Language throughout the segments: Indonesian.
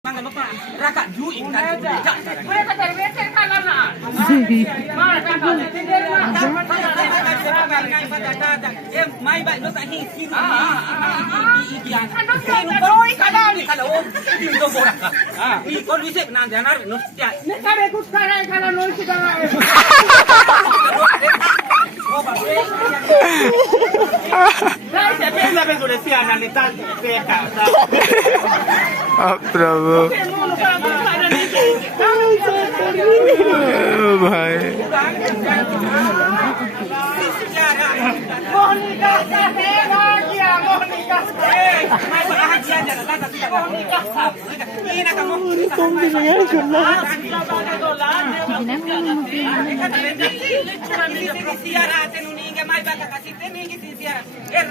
Mangan apa? Raka duit kan? Mereka terbiasa kalah nak. Mana kakak tinggal mana? Mai baik dosa hi siru ikian. Anu kalau kalah ni. Kalau ini dong borak. Ini kalau bisa nanti anak nostia. Ni kare ikut kalah noi kita. Saya biasa betul siapa nanti tak beka. प्रभु भाई Monica bahagia, Monica. Mai bahagia jangan kata tidak. Ini nak kamu. तुम भी नहीं करना Siara tenuni ke mai baka kasih teni ke siara.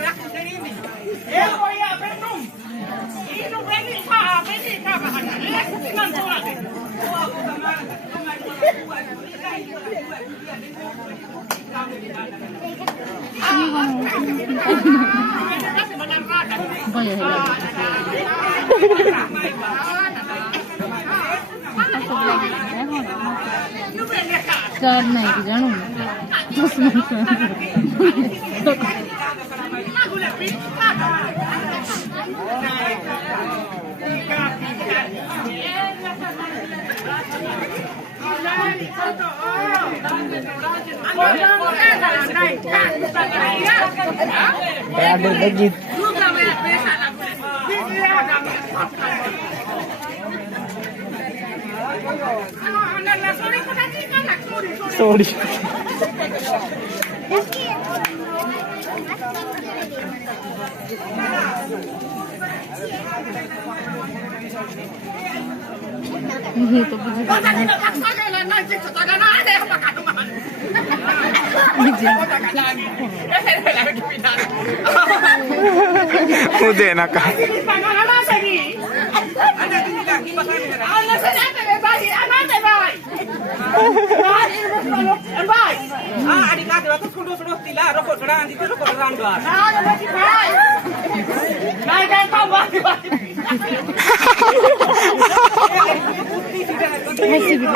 Raku terini. Oh ya benum. Ini beri kah bahana. Lihat dengan tuan. Car नहीं की जानू बराबर बगीत सॉरी ये तो मुझे मुझे ना कहा Adik adik aku sudah tila rokok kerang itu rokok kerang doa. ऐसे भी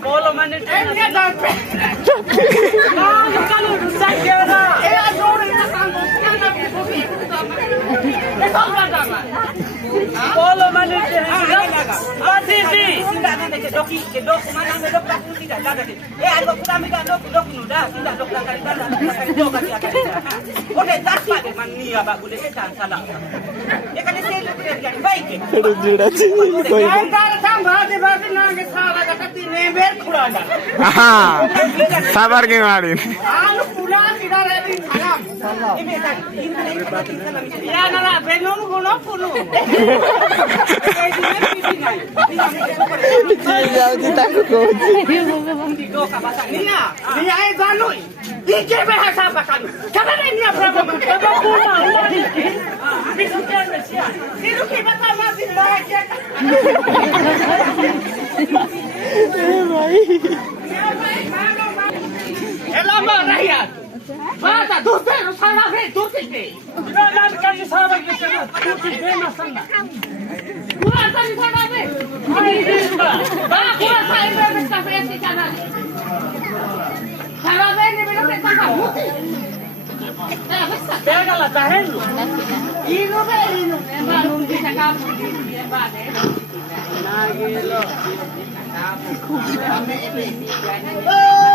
Bolo mana tu? Bolo mana tu? Sisi. Tidak ada doki, dok mana ada dok tak tidak ada. Aku sudah minta dok nuda, tidak dok tak ada dok kali akan. Oke, dapat mania bagus deh jangan salah. Ya kan saya lebih dari baik. जुड़ा चाहिए कोई हाँ साबर के मारी Lama rakyat. Mata dute sana fe dute ke. Jangan kasih sahabat ke sana. Dute ke masana. Kurang tadi sana fe. Hai dia. Bah kurang saya be kafe si sana. Sana be ni belum kita muti. Pega la tahelu. Ino baru kita kamu di bade. Nagelo. Oh,